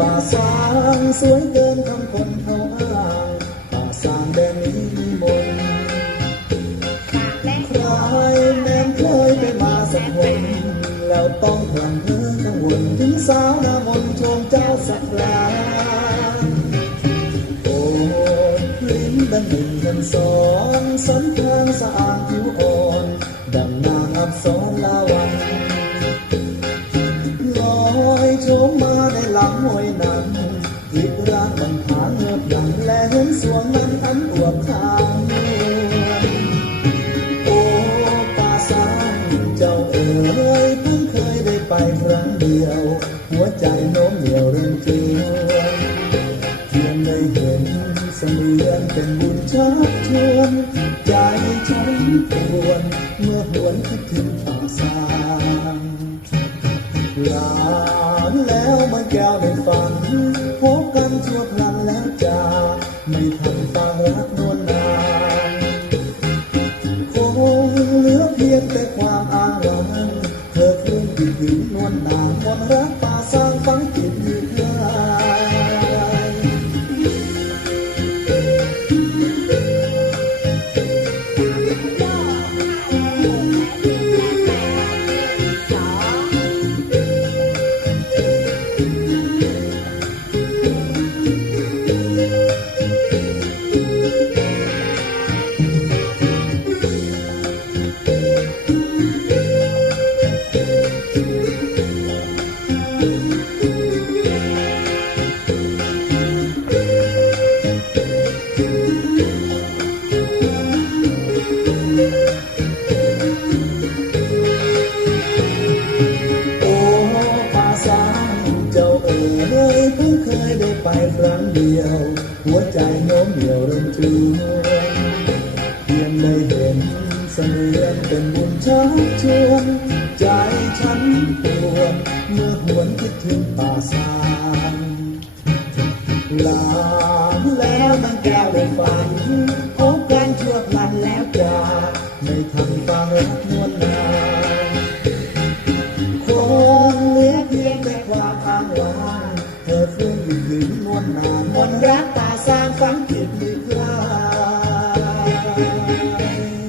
ป่าสวยเกินคำคนเขาอ้างป่าสางแดนนี้มีมนต์ใครแม้นเคยไปมาสักวันแล้วต้องพลันเพ้อกังวลถึงสาวนามนชมเจ้าสักคราโอ้ลิ้นดังหนึ่งดังสองสันทางสะอาดผิวอ่อนดังนางอับสรลาวัน ห้วยนั้นอีกร่างบรรพาเงือบหลังและเห็นสวงนั้นอันอวบทางนวโอ้ป่าสางเจ้าเอ๋ยเพิ่งเคยได้ไปครั้งเดียว หัวใจโน้มเหนียวเรื่องจริงเพียงได้เห็นเสมือนเป็นบุญชักชวนใจฉันปวนเมื่อหวนคิดถึงป่าสางลา แก้วในฝันพบกันชั่วพลันแล้วจ้าไม่ทันตามรักนวลนานคงเหลือเพียงแต่ความอ้างว้างเธอคงติดอยู่นวลนางมนรัก ป่าสร้างเจ้าเอ๋ยเพิ่งเคยได้ไปครั้งเดียว หัวใจโน้มเหนียวเริ่มชวนเพียงได้เห็นเสมือนเป็นบุญชักชวนใจฉันปวดเมื่อหวนคิดถึงป่าสร้างลาแล้วนางแก้วได้ฝันพึงมนนามมนรักป่าสร้างฝังผิตลึกลาย